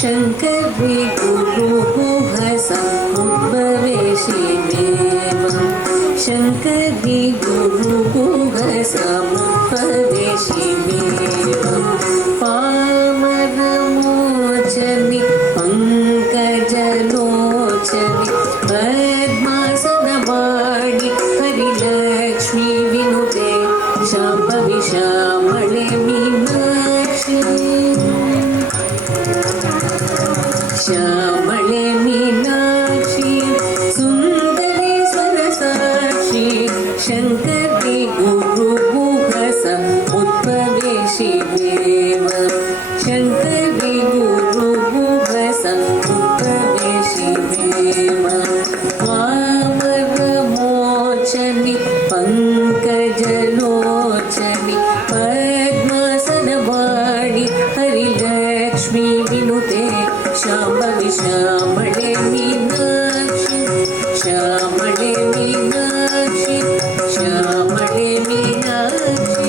शङ्करी गुरुगुह समुद्भवेशि देवं शङ्करी गुरुगुह समुद्भवेशि देवं पामरमोचनि पङ्कजलोचनि पद्मासनवाणि हरिलक्ष्मी विनुते शाम्भवि श्यामळे मीनाक्षी श्यामळे मीनाक्षी सुन्दरेश्वर साक्षी शङ्करी गुरुगुह समुद्भवेशि देवं शङ्करी गुरुगुह समुद्भवेशि देवं वामरमोचनि पङ्कजलोचनि पद्मासनवाणि हरिलक्ष्मी विनुते शाम्भवि श्यामळे मीनाक्षि श्यामळे मीनाक्षि श्यामळे मीनाक्षि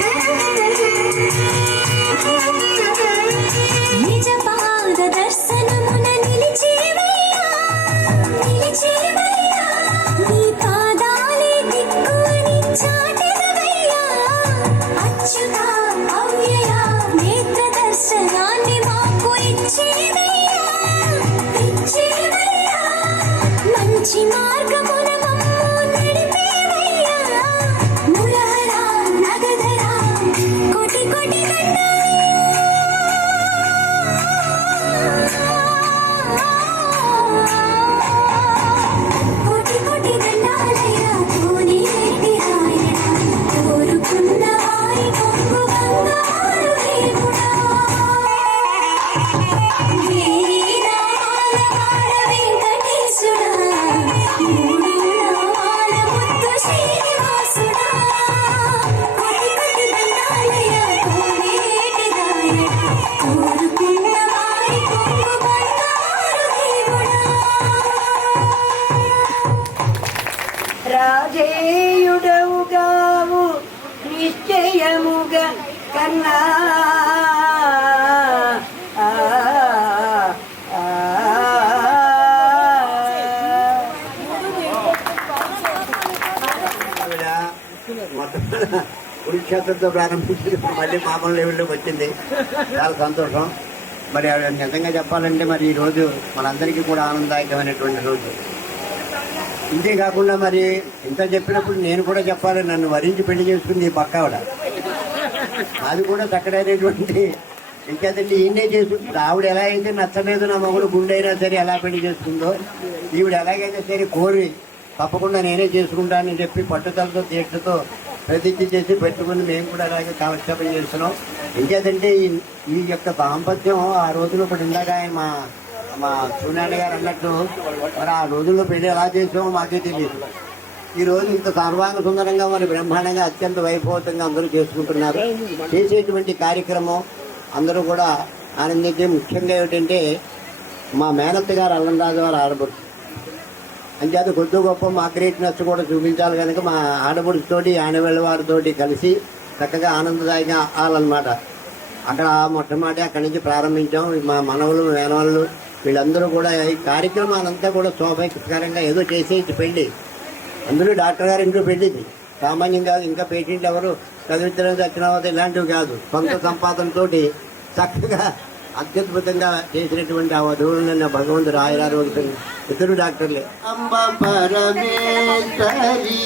Thank you. వాడ వెంకటేశుడా మూడుల వాడ ముత్తు శ్రీనివాసుడా కోటి కోటి దండాలయ కోనేటి రాయడా కోరుకున్న వారి కొంగు బంగారు దేవుడా రాజేయుడవుగావు నిశ్చయముగా కన్నా కురుక్షేత్రంతో ప్రారంభించి మళ్ళీ మామూలు లెవెల్లోకి వచ్చింది. చాలా సంతోషం. మరి నిజంగా చెప్పాలంటే మరి ఈరోజు మనందరికీ కూడా ఆనందదాయకమైనటువంటి రోజు. ఇంతే కాకుండా మరి ఇంత చెప్పినప్పుడు నేను కూడా చెప్పాలి, నన్ను వరించి పెళ్లి చేసుకుంది ఈ పక్కావిడ. అది కూడా చక్కడైనటువంటి ఇంకేదంటే ఈయనే చేసుకుంటుంది. ఆవిడ ఎలా అయితే నచ్చలేదు నా మగుడు గుండె అయినా సరే ఎలా పెళ్లి చేసుకుందో, ఈవిడ ఎలాగైతే సరే కోరి తప్పకుండా నేనే చేసుకుంటానని చెప్పి పట్టుదలతో దీక్షతో ప్రతిజ్ఞ చేసి పెట్టుకుని మేము కూడా అలాగే కాలక్షేపం చేస్తున్నాం. ఇంకేదంటే ఈ యొక్క దాంపత్యం ఆ రోజులో ఇప్పుడు ఇందాక మా సూర్యనారాయణ గారు అన్నట్టు మరి ఆ రోజుల్లో పెళ్లి ఎలా చేసామో మాకే తెలియదు. ఈ రోజు ఇంత సర్వాంగ సుందరంగా మరి బ్రహ్మాండంగా అత్యంత వైభవంతంగా అందరూ చేసుకుంటున్నారు. చేసేటువంటి కార్యక్రమం అందరూ కూడా ఆనందించే. ముఖ్యంగా ఏమిటంటే మా మేనత్త గారు అల్లంరాజు వారు ఆడబడుచు అంచేత కొద్ది గొప్ప మా గ్రేట్నెస్ కూడా చూపించాలి కనుక మా ఆడబడుచుతోటి ఆనవేళ్ళ వారితోటి కలిసి చక్కగా ఆనందదాయంగా ఆడాలన్నమాట. అక్కడ మొట్టమొదటి అక్కడి నుంచి ప్రారంభించాం. మా మనవలు మేనవాళ్ళు వీళ్ళందరూ కూడా ఈ కార్యక్రమాలంతా కూడా శోభకరంగా ఏదో చేసేది పెళ్ళి. అందులో డాక్టర్ గారు ఇంట్లో పెళ్ళింది సామాన్యం కాదు. ఇంకా పేషెంట్ ఎవరు చదివించడం దక్షిణావతి ఇలాంటివి కాదు. సొంత సంపాదనతో చక్కగా అత్యద్భుతంగా చేసినటువంటి ఆ వధువులను భగవంతుడు ఆయురారోగ్యం. ఇద్దరు డాక్టర్లే. అంబ పరమేశ్వరి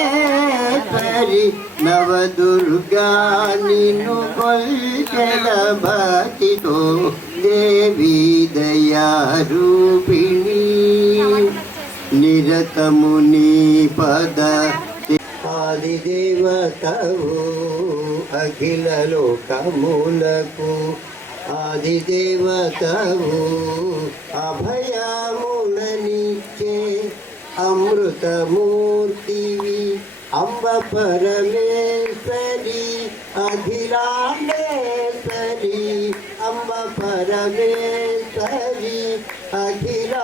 అఖిలాండేశ్వరి నవదుర్గా నిన్ను కొల్చెల భక్తితో దేవి దయారూపిణి నిరతము నీ పద ఆదిదేవతవు అఖిల లోకములకు ఆదిదేవతవు అభయముననిచ్చే అమృతమూర్తివి అంబ పరమేశ్వరి అఖిలాండేశ్వరి అంబ పరమేశ్వరి అఖిలాండేశ్వరి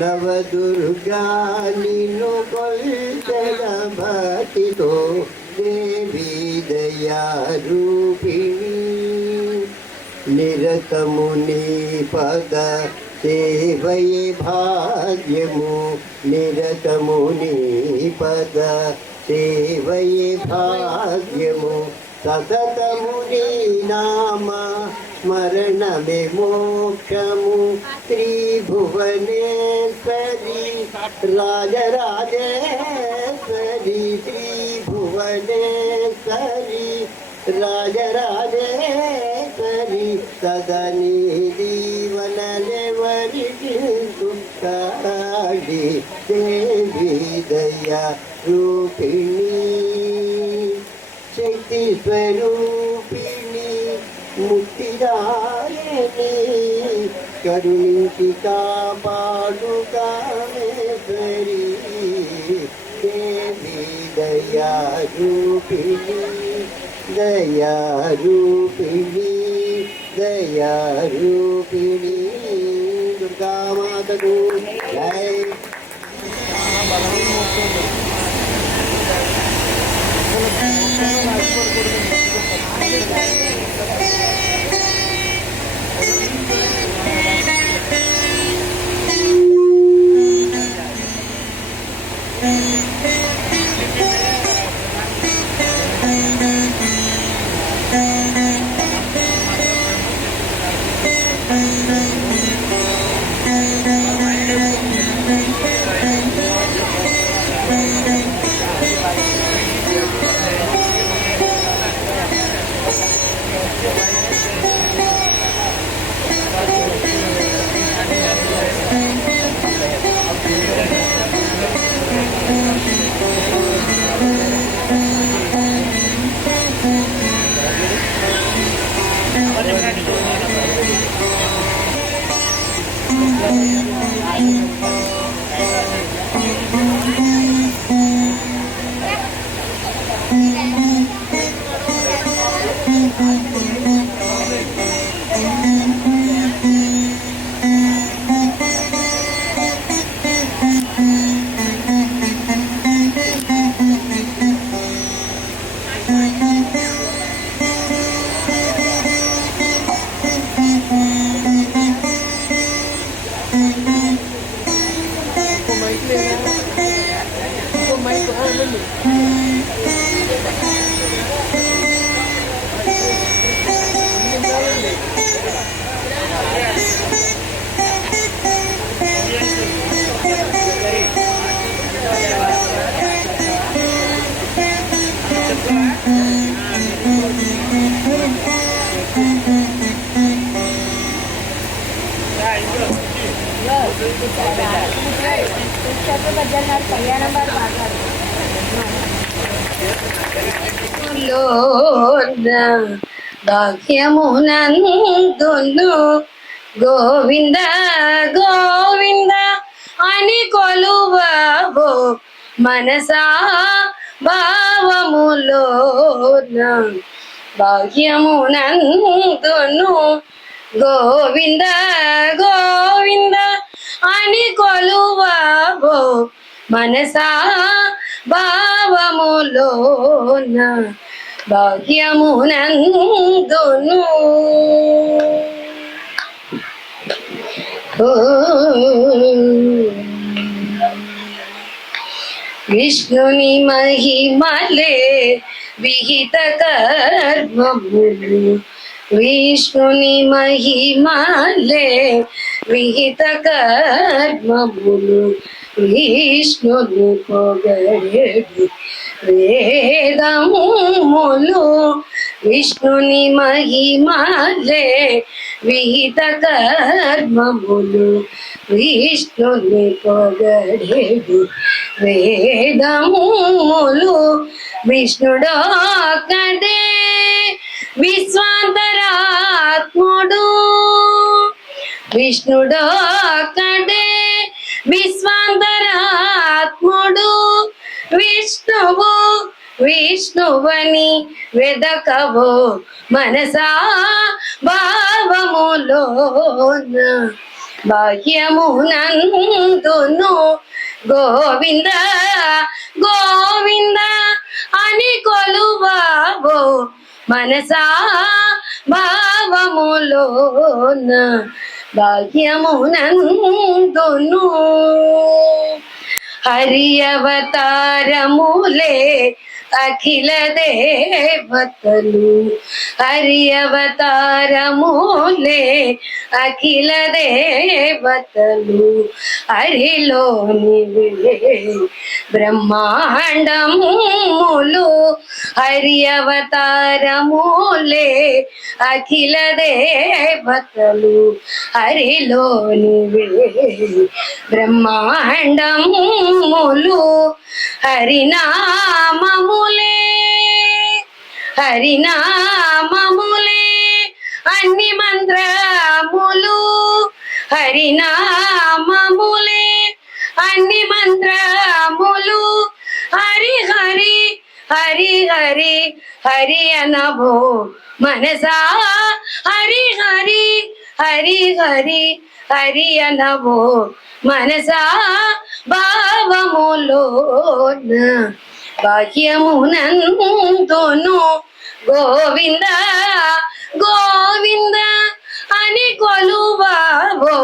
నవదుర్గా నిన్ను కొల్చెల భక్తితో దేవి దయారూపిణి నిరతము నీ పద సేవయే భాగ్యము నిరతము నీ పద సేవయే భాగ్యము సతతము నీ నామ స్మరణమే మోక్షము త్రిభువనేశ్వరి రాజరాజేశ్వరి త్రిభువనేశ్వరి రాజరాజేశ్వరి సదని దీవనలెవరికి సుఖాడి దేవి దయా రూపిణి శక్తి స్వరూపిణి ముక్తిదాయని కరుణించి కాపాడు కామేశ్వరి దేవి దయారూపిణి దయారూపిణి దయారూపిణి దుర్గామాతకు జై. భాగ్యమునందును గోవింద గోవింద అని కొలువబో మనసా భావములోన భాగ్యమునందును గోవింద గోవింద అని కొలువబో మనసా భావములోన భాగ్యమునందును విష్ణుని మహిమలే విహిత కర్మములు విష్ణుని మహిమలే విహిత కర్మములు విష్ణుని పొగడేడు వేదములు విష్ణుని మహిమలే విహిత కర్మములు విష్ణుని పొగడేడు వేదములు విష్ణుడొక్కడే విశ్వాంతరాత్ముడు విష్ణుడొక్కడే విశ్వాంతరాత్ముడు విష్ణువు విష్ణువని వెదకవో మనసా భావములోన బాహ్యమునందును గోవింద గోవింద అని కొలువబో మనసా భావములోన బాహ్యమునందును హరి అవతారములే అఖిల దేవతలు హరి అవతారములే అఖిల దేవతలు హరిలోనివే బ్రహ్మాండములు హరి అవతారములే అఖిల దేవతలు హరిలోనివే బ్రహ్మాండములు హరినామములే హరినామములే అన్ని మంత్రములు హరినామములే అన్ని మంత్రములు హరి హరి హరి హరి హరి అనబో మనసా హరి హరి హరి హరి హరి అనబో మనసా భావములోన బాహ్యమునందును గోవింద గోవింద అని కొలువబో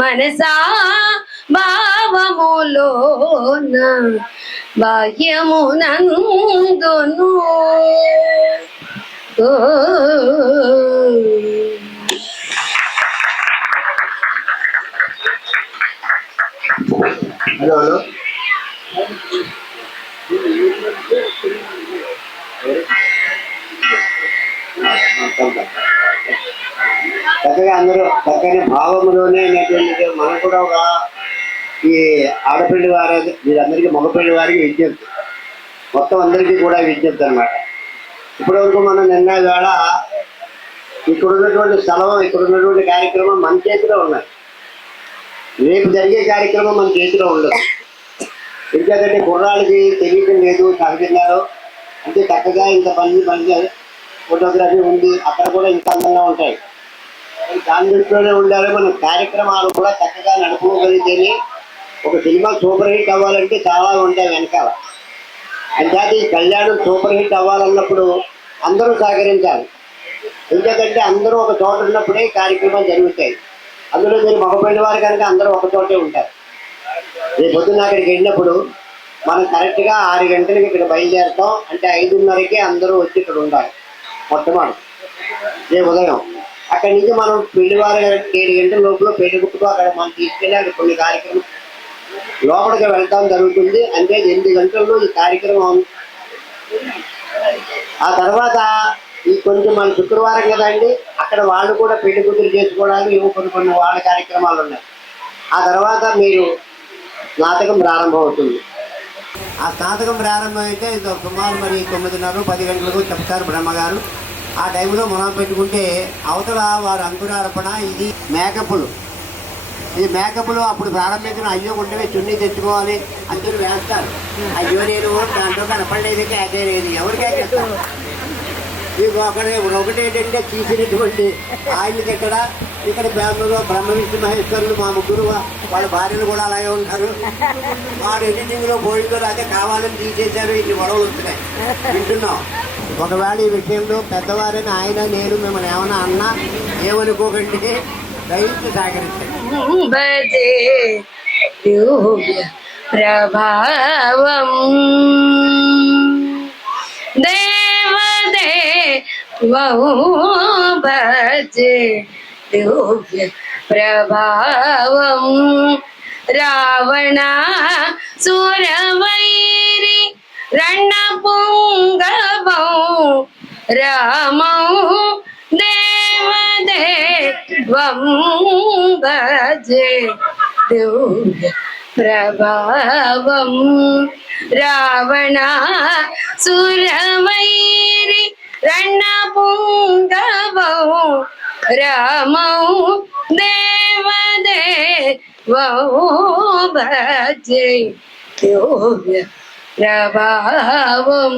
మనసా భావములోన బాహ్యమునందును హలో హలో చక్కగా అందరూ చక్కని భావములోనే అనేటువంటిది మనం కూడా ఒక ఈ ఆడపిల్లి వారి వీరందరికీ మగపిల్లి వారికి విజ్ఞప్తి మొత్తం అందరికీ కూడా విజ్ఞప్తి అనమాట. ఇప్పటివరకు మనం నిన్న వేళ ఇక్కడ ఉన్నటువంటి స్థలం ఇక్కడ ఉన్నటువంటి కార్యక్రమం మన చేతిలో ఉన్నాయి. రేపు జరిగే కార్యక్రమం మన చేతిలో ఉండదు. ఎందుకంటే కుర్రాళ్ళకి తెలియటం లేదు సహజంగారు అంటే చక్కగా ఇంత పని ఫోటోగ్రఫీ ఉంది అక్కడ కూడా ఇంత అందంగా ఉంటాయి. దాని దృష్టిలోనే ఉండాలి. మన కార్యక్రమాలు కూడా చక్కగా నడుపుకోగలిగితేనే ఒక సినిమా సూపర్ హిట్ అవ్వాలంటే చాలా ఉంటాయి వెనకాల. అంతే ఈ కళ్యాణం సూపర్ హిట్ అవ్వాలన్నప్పుడు అందరూ సహకరించాలి. ఎందుకంటే అందరూ ఒక చోట ఉన్నప్పుడే కార్యక్రమాలు జరుగుతాయి. అందులో మీరు మగపిల్లి వారు కనుక అందరూ ఒక చోటే ఉంటారు. రేపు పొద్దున్న అక్కడికి వెళ్ళినప్పుడు మనం కరెక్ట్గా 6 గంటలకి ఇక్కడ బయలుదేరుతాం. అంటే 5:30కే అందరూ వచ్చి ఇక్కడ ఉండాలి మొట్టమొదటి రేపు ఉదయం. అక్కడి నుంచి మనం పెళ్లివారు 7 గంటల లోపల పెళ్లి గుట్టుకు అక్కడ మనం తీసుకెళ్ళి అక్కడ కొన్ని కార్యక్రమం లోపలికి వెళ్తాం జరుగుతుంది. అంటే 8 గంటల్లో ఈ కార్యక్రమం. ఆ తర్వాత ఈ ఈ కొంచెం మన శుక్రవారం కదా అండి, అక్కడ వాళ్ళు కూడా పెళ్లి కూతురు చేసుకోవడానికి కొన్ని వాళ్ళ కార్యక్రమాలు ఉన్నాయి. ఆ తర్వాత మీరు నాటకం ప్రారంభం అవుతుంది. ఆ నాటకం ప్రారంభం అయితే సుమారు మరి 9:30, 10 గంటలకు చెప్తారు బ్రహ్మగారు. ఆ టైంలో మనం పెట్టుకుంటే అవతల వారు అంకురార్పణ, ఇది మేకప్లు. ఈ మేకప్లు అప్పుడు ప్రారంభించిన అయ్యో ఉంటే చున్నీ తెచ్చుకోవాలి అందరూ వేస్తారు. అయ్యో నేను దాంట్లో కనపడలేదు, కేకేలేదు, ఎవరు కేకేస్తారు? మీకు ఒకటి ఏంటంటే తీసినటువంటి ఆయన ఇక్కడ బ్రహ్మ విష్ణు మహేశ్వరులు మా ముగ్గురు, వాళ్ళ భార్యలు కూడా అలాగే ఉంటారు. వాడు ఎడిటింగ్లో పోయిందో అదే కావాలని తీసేశారు, ఇన్ని గొడవలు వస్తున్నాయి వింటున్నాం. ఒకవేళ ఈ విషయంలో పెద్దవారైన ఆయన నేను మిమ్మల్ని ఏమన్నా అన్నా ఏమనుకోకండి, దయచేసి సహకరించండి. భజే దివ్య ప్రభావం దేవదేవం భజే దివ్య ప్రభావం రావణ సురవైరి రణపుంగవం రామం దేవదేవం భజే దివ్య ప్రభావం రావణ సురవైరి రణపుంగవం రామం దేవదేవం భజే దివ్య ప్రభావం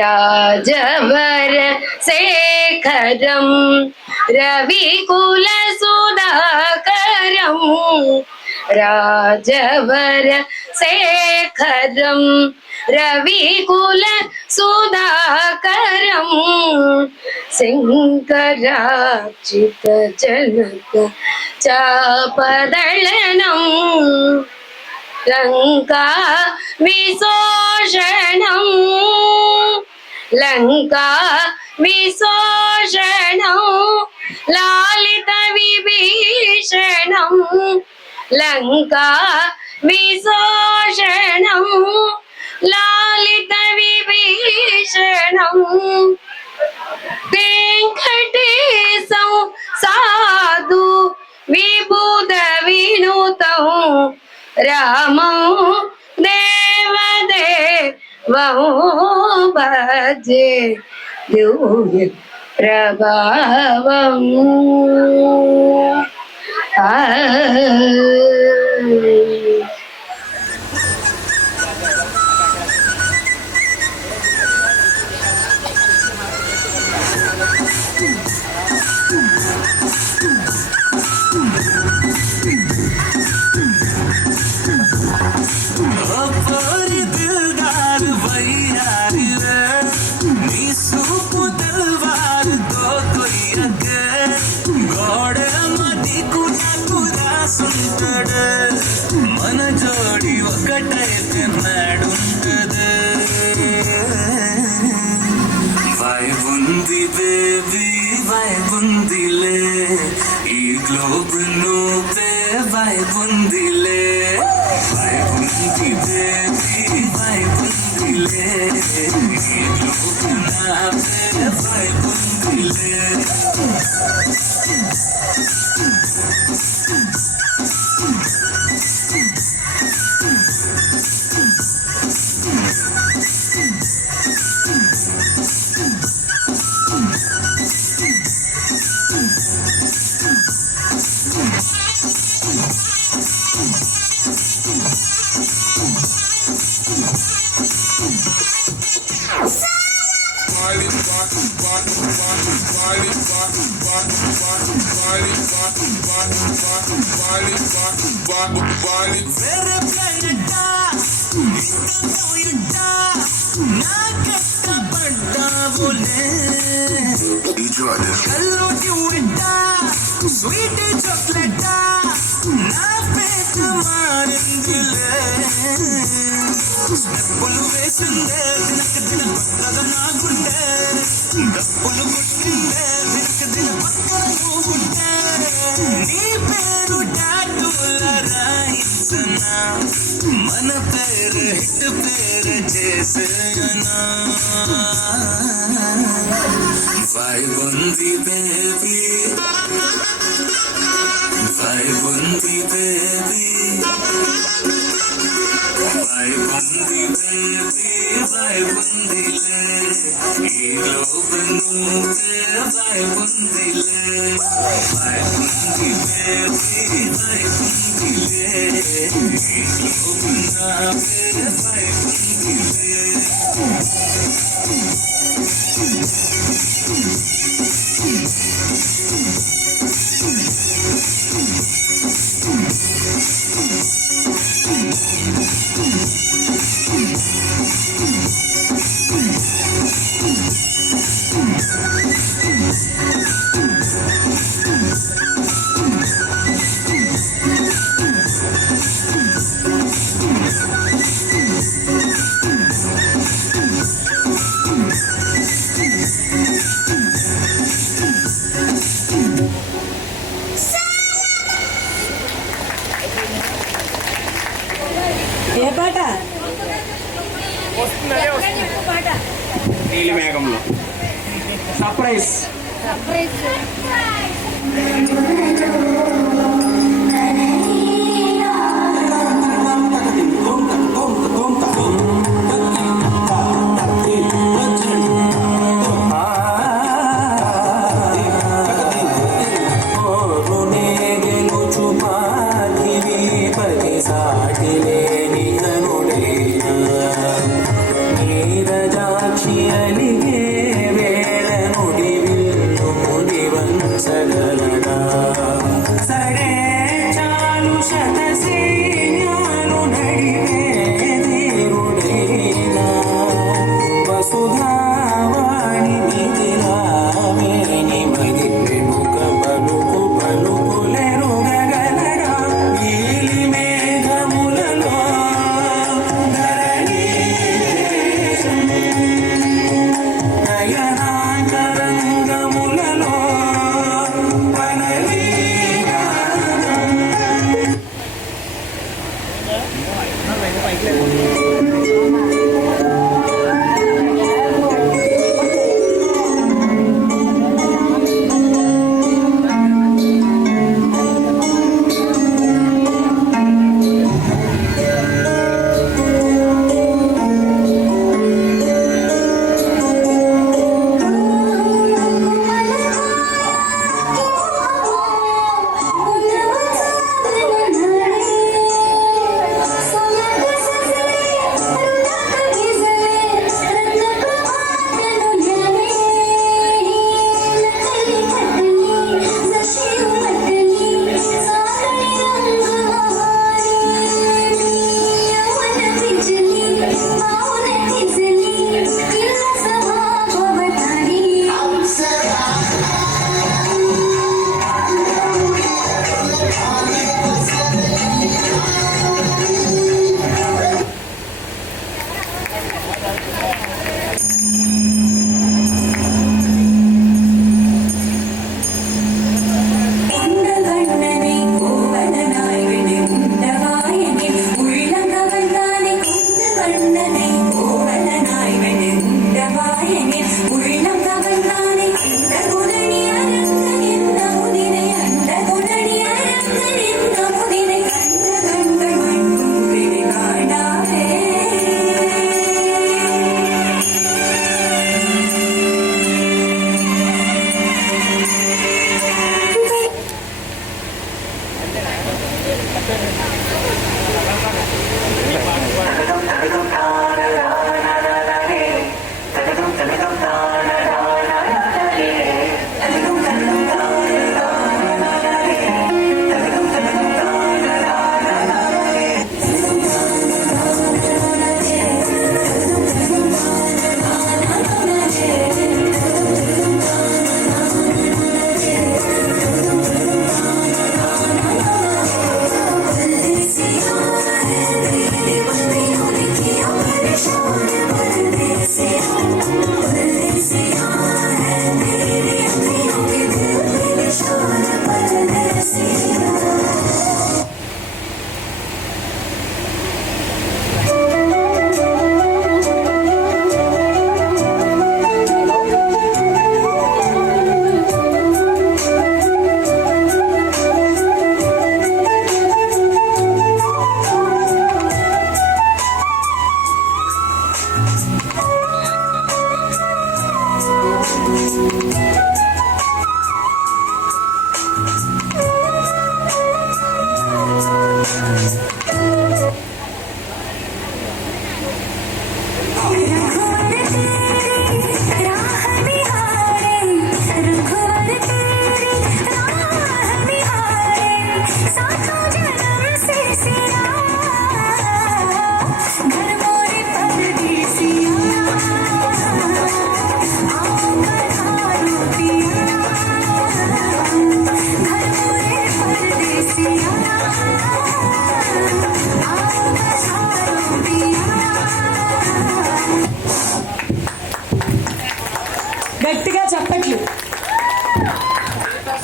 రాజవర శేఖరం రవికుల సుధాకరం రాజవర శేఖరం రవికుల సుధాకరం శంకరార్చిత జనక చాపదళనం లంకా విశోషణం లంకా విశోషణం లాలిత విభీషణం లంకా విశోషణం లాలిత విభీషణం వెంకటేశం సాధు విబుధ వినుతం రామం దేవదేవం భజే దివ్య ప్రభావం మన జోడి ఒకటైతే నాడుంటది వైబుంది బేబీ వైబుందిలే ఈ గ్లోబ్ నువ్వే వైబుందిలే వైబుంది బేబీ వైబుందిలే ఈ గ్లోబ్ నావే వైబుందిలే వేరే ప్లానెట్ నాకెట్టబడ్డావులే కల్లోకి ఉడ్డా స్వీట్ చాక్లెట్ నా పేట మారిందిలే స్టెప్పులు వేసిందే దినక దిన పక్కగా నా గుండె డప్పులు కొట్టిందే దినక దిన పక్కన నువ్వుంటే నీ పేరు టాటూల రాయించనా మన तेरे हिट तेरे जैसे वायुबंदी बेबी वायुबंदी बेबी वायुबंदी बेबी वायुबंदी ले ఈ లోకను వాయుబంది లే వాయుబంది బేబీ వాయుబంది లే ఈ లోకన వాయుబంది లే ఏ పాట నీలి మేఘంలో సర్ప్రైజ్ ನೀರಜಾಕ್ಷಿಯಲಿಗೆ ವೇಳ ನುಡಿವಿಲ್ಲು ಮುಡಿವಂಸಗಲದ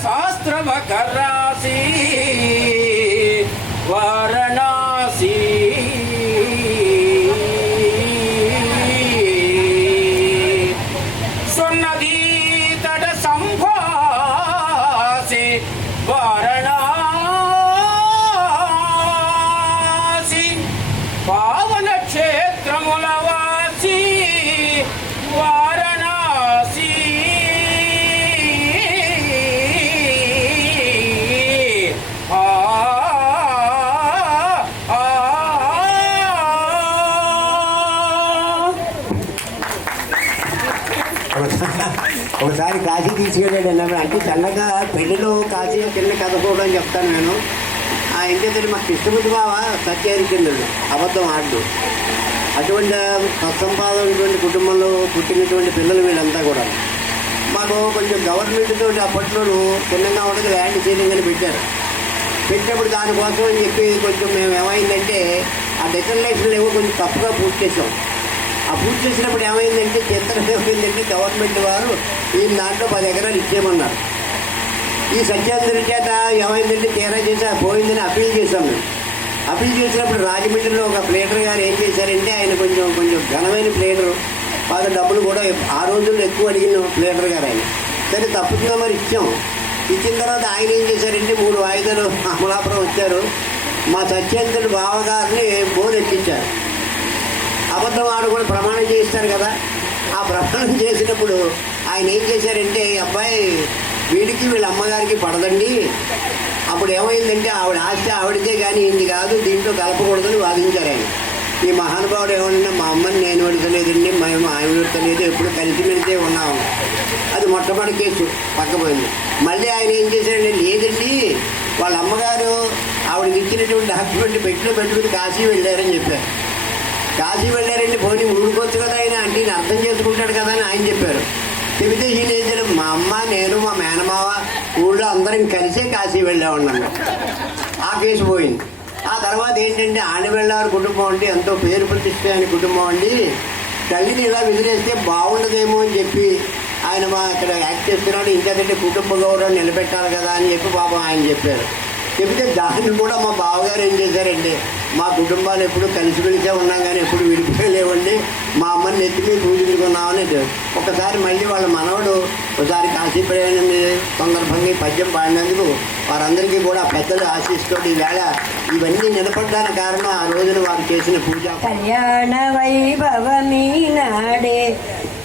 శాస్త్రవకరాసి వారణాసి సున్నది తడ సంభాసి వారణాసి పావన క్షేత్రముల వాసి వారణాసి ఆ ఆ ఒకసారి కాశీ తీసుకెళ్ళాడు అన్నప్పుడు అంటే చల్లగా పెళ్లిలో కాశీ కింద కథకూడదు అని చెప్తాను నేను. ఆ ఇంటి మా కృష్ణమూర్తి బావ సత్యారికిందుడు అబద్ధం ఆడు. అటువంటి సత్సంపాదనటువంటి కుటుంబంలో పుట్టినటువంటి పిల్లలు వీళ్ళంతా కూడా మాకు కొంచెం గవర్నమెంట్ తోటి అప్పట్లోనూ చిన్నగా ఉండదు ల్యాండ్ సీలింగ్ అని పెట్టారు. పెట్టినప్పుడు దానికోసం అని చెప్పి కొంచెం మేము ఏమైందంటే ఆ డిక్లరేషన్లు ఏవో కొంచెం తప్పుగా పూర్తి చేసాం. ఆ పూర్తి చేసినప్పుడు ఏమైందంటే చిత్రం ఏమైందంటే గవర్నమెంట్ వారు ఈ దాంట్లో 10 ఎకరాలు ఇచ్చేయమన్నారు. ఈ సత్యాంధ్రుల చేత ఏమైందంటే తీరా చేసి పోయిందని అప్పీల్ చేశాం మేము. అప్పీల్ చేసినప్పుడు రాజమండ్రిలో ఒక ప్లేటర్ గారు ఏం చేశారంటే ఆయన కొంచెం ఘనమైన ప్లేటరు, బాగా డబ్బులు కూడా ఆ రోజుల్లో ఎక్కువ అడిగిన ప్లేటర్ గారు ఆయన. సరే తప్పుగా మరి ఇచ్చాం. ఇచ్చిన తర్వాత ఆయన ఏం చేశారంటే 3 వాయిదాలు అమలాపురం వచ్చారు. మా సత్యాంధ్రుడు బావగారిని బోర్ ఎక్కించారు. అబద్ధం వాడు కూడా ప్రమాణం చేస్తారు కదా. ఆ ప్రమాణం చేసినప్పుడు ఆయన ఏం చేశారంటే అబ్బాయి వీడికి వీళ్ళ అమ్మగారికి పడదండి. అప్పుడు ఏమైందంటే ఆవిడ ఆస్తి ఆవిడదే కానీ ఇది కాదు, దీంట్లో కలపకూడదని వాదించారు ఆయన. ఈ మహానుభావుడు ఏమన్నా మా అమ్మని నేను విడతలేదండి, మేము ఆయన విడతలేదు, ఎప్పుడు కలిసిమెలిసే ఉన్నాము. అది మొట్టమొదటి కేసు పక్కపోయింది. మళ్ళీ ఆయన ఏం చేశాడంటే లేదండి వాళ్ళ అమ్మగారు ఆవిడకి ఇచ్చినటువంటి డాక్యుమెంట్ పెట్టిలో పెట్టుకుని కాశీ వెళ్ళారని చెప్పారు. కాశీ వెళ్ళారండి, పోనీ ఊరుకోవచ్చు కదా ఆయన అంటే ఈయన అర్థం చేసుకుంటాడు కదా అని ఆయన చెప్పారు. చెబితే ఈయన ఏం చేయాలి, మా అమ్మ నేను మా మేనమావ ఊళ్ళో అందరం కలిసే కాశీ వెళ్ళామన్నాను. ఆ కేసు పోయింది. ఆ తర్వాత ఏంటంటే ఆడవెళ్ళారు కుటుంబం అంటే ఎంతో పేరు ప్రతిష్ట అయిన కుటుంబం అండి, తల్లిని ఇలా విదిలేస్తే బాగుండదేమో అని చెప్పి ఆయన మా ఇక్కడ యాక్ట్ చేస్తున్నాడు. ఇంకేంటంటే కుటుంబ గౌరవం నిలబెట్టాలి కదా అని చెప్పి పాపం ఆయన చెప్పారు. చెబితే దాన్ని కూడా మా బావగారు ఏం చేశారండి, మా కుటుంబాలు ఎప్పుడు కలిసిమెలిసే ఉన్నాం కానీ ఎప్పుడు విడిపోయలేవండి, మా అమ్మని నెత్తి మీద పూజించుకున్నామని. ఒకసారి మళ్ళీ వాళ్ళ మనవడు ఒకసారి కాశీ ప్రయాణం సందర్భంగా పద్యం పాడినందుకు వారందరికీ కూడా పెద్దలు ఆశిస్తోటి ఈవేళ ఇవన్నీ నిలబడ్డానికి కారణం ఆ రోజున వారు చేసిన పూజ. కళ్యాణ వైభవమీ నాడే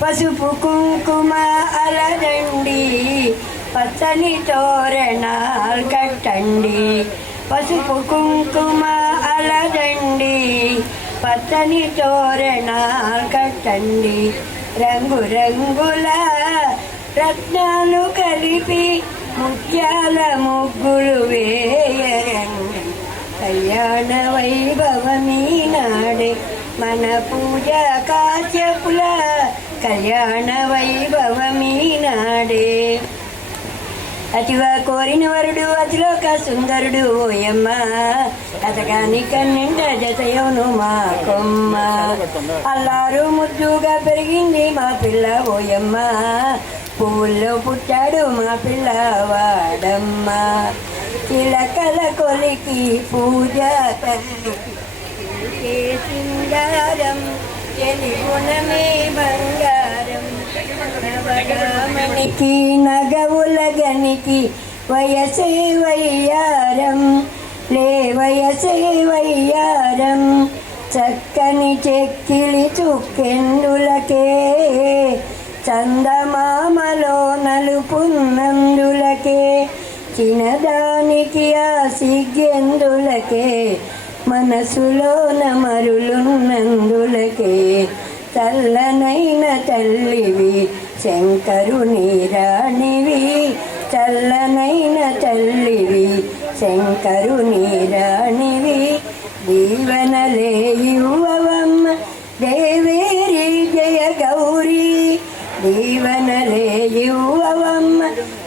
పసుపు కుంకుమ అలదండి, పచ్చని తోరణాలు కట్టండి. పసుపు కుంకుమ అలదండి, పచ్చని తోరణాలు కట్టండి. రంగు రంగుల రత్నాలు కలిపి ముత్యాల ముగ్గులు వేయరండి. కళ్యాణ వైభవమీ నాడే మన పూజ కాశ్యపుల కళ్యాణ వైభవమీ నాడే. అతిగా కోరిన వరుడు అతిలోక సుందరుడు ఓయమ్మ, అతగాని కన్నింట జతయవును మా కొమ్మ. అల్లారు ముద్దుగా పెరిగింది మా పిల్ల ఓయమ్మ, పువ్వుల్లో పుట్టాడు మా పిల్ల వాడమ్మ. చిలకల కొలికి పూజ తల్లికి సింగారం, చెలిగుణమే బంగారం. నవగామనికి నగవుల గనికి వయసే వయ్యారం, లే వయసే వయ్యారం. చక్కని చెక్కిలి చుక్కెందులకే, చందమామలో నలుపున్నందులకే. చిన్నదానికి ఆ సిగ్గెందులకే, మనసులోన మరులున్నందులకే. చల్లనైన తల్లివి శంకరుని రాణివి, చల్లనైన తల్లివి శంకరుని రాణివి. దీవనలే యువవమ్మ దేవేరి జయ గౌరీ, దీవనలే యువవమ్మ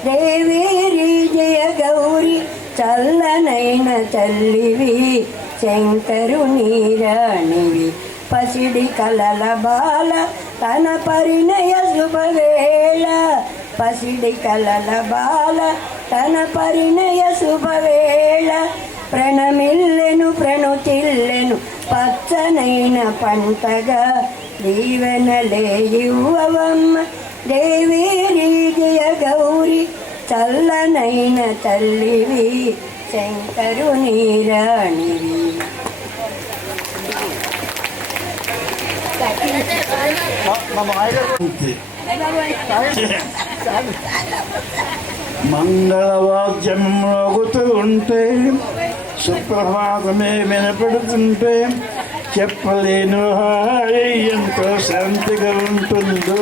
దేవేరి జయ గౌరీ. చల్లనైన తల్లివి శంకరుని రాణివి. పసిడి కలల బాల తన పరిణయ శుభవేళ, పసిడి కలల బాల తన పరిణయ శుభవేళ ప్రణమిల్లెను ప్రణుతిల్లెను పచ్చనైన పంటగా దీవెనలే ఇవ్వవమ్మ దేవేరి జయ గౌరి చల్లనైన తల్లివి శంకరుని రాణివి. మంగళవాద్యం మోగుతూ ఉంటే సుప్రభాతమే వినపడుతుంటే చెప్పలేను హాయి ఎంతో శాంతిగా ఉంటుందో.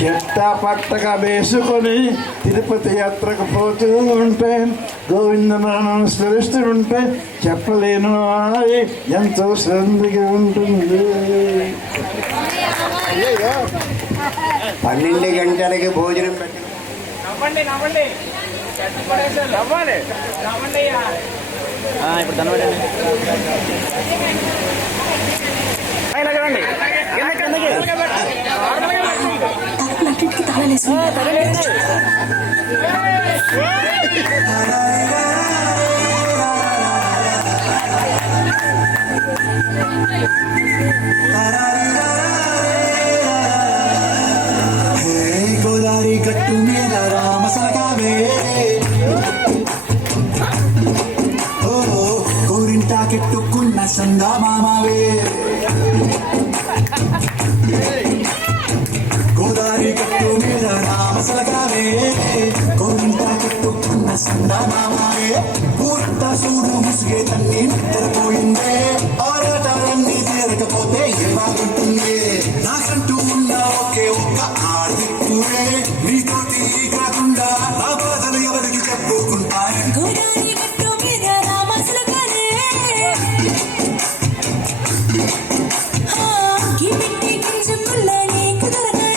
చెట్ట పట్టగా వేసుకొని తిరుపతి యాత్రకు పోతూ ఉంటే గోవిందనామం స్మరిస్తూ ఉంటే చెప్పలేను హాయి ఎంతో శాంతిగా ఉంటుంది. 12 గంటలకి భోజనం పెట్టడం. నవ్వండి నవ్వండి నవ్వాలి నవ్వండి. ఇప్పుడు ధనవండి గోదావరి గట్టు మీద రామసలకావే ఓ కోరింటాకెట్టుకున్న సందా మామావే. గోదావరి గట్టు మీద రామసలకావే కోరింటాకెట్టుకున్న సందా మామావే. పూర్త సూడు ముసిగే తల్లి నిద్రపోయిందే ఆరాటాలన్నీ తీరకపోతే ఏమాగుంటుంది. నాకంటూ ఉన్న ఒకే ఒక్క ఆడితువే నీతోటి కాకుండా నా బాధలు ఎవరికి చెప్పుకుంటారు. గోదావరి గట్టు మీద రామసలకాలే గిమిట్టి గింజుకున్న నీకు దొరకనే.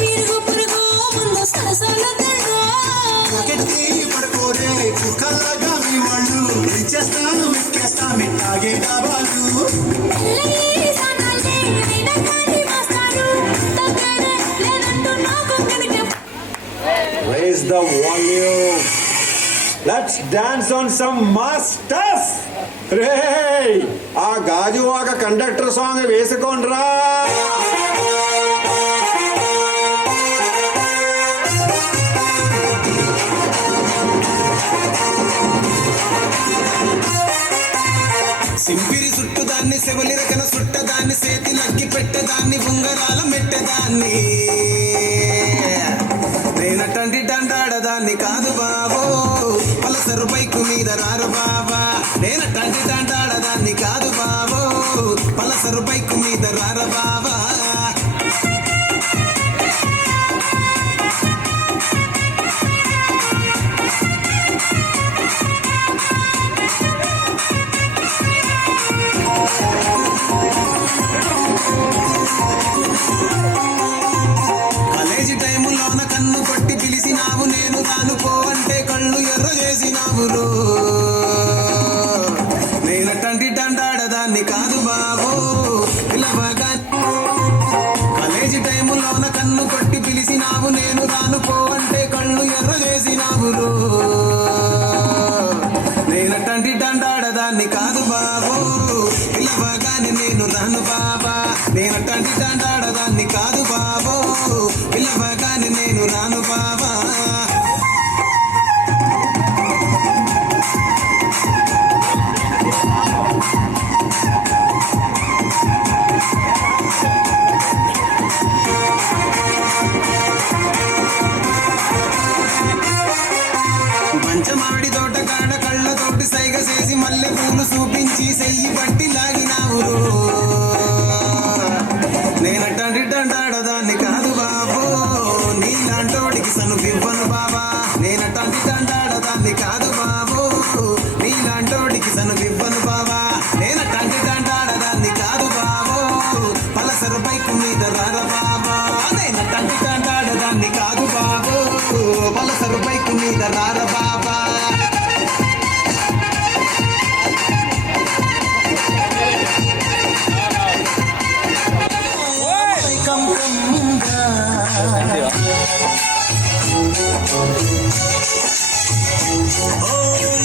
మిరుగు పురుగు ముందు సరసలగా గట్టి పడుకోరే కుక్కలాగా మీ వాళ్ళు ఇచ్చేస్తాను ఎక్కేస్తా మిట్టాగే డాబాలు. Raise the volume. Let's dance on some mass stuff. Hey, ఆ గాజువాక కండక్టర్ సాంగ్ వేసుకోండ్రా. సింపిరి చుట్టుదాన్ని సెవలి రకన చుట్టదాన్ని సేతి నక్కి పెట్టదాన్ని ఉంగరాల మెట్టదాన్ని నేనటంటి దండాడదాన్ని కాదు బాబో పలసరు బైకు మీద రారు బాబా. నేనటంటి దండాడదాన్ని కాదు బాబో పలసరు బైకు మీద రారు బాబా. కాలేజీ టైములోన కన్ను కొట్టి పిలిచినావు నేను రాను పో అంటే కళ్ళు ఎర్ర చేసినావు. నేనటంటి దండాడదాన్ని కాదు బాబో పిలవగా. కాలేజీ టైములోన కన్ను కొట్టి పిలిచినావు నేను రాను పో అంటే కళ్ళు ఎర్ర చేసినావు. నేనటంటి దండాడదాన్ని కాదు బాబో పిలవగానే నేను రాను బాబా. నేనటంటి దండాడదాన్ని కాదు బాబో పిలవగానే నేను రాను బాబా. పంచమాడి తోట కాడ కళ్ళతోటి సైగ చేసి మల్లె పూలు చూపించి సెయ్యి బట్టి లాగినావు. నేనటంటి దండాడదాన్ని కాదు బాబో నీలాంటోడికి సను ఇవ్వను బాబా. నేనటంటి దండాడదాన్ని కాదు నీకు సనుగివ్వను బావా నేను టంటి టాంటాడదాన్ని కాదు బావో పలసరు బైకు మీద రార బావా నేను టంటి టాంటాడదాన్ని కాదు బావో పలసరు బైకు మీద రార బావా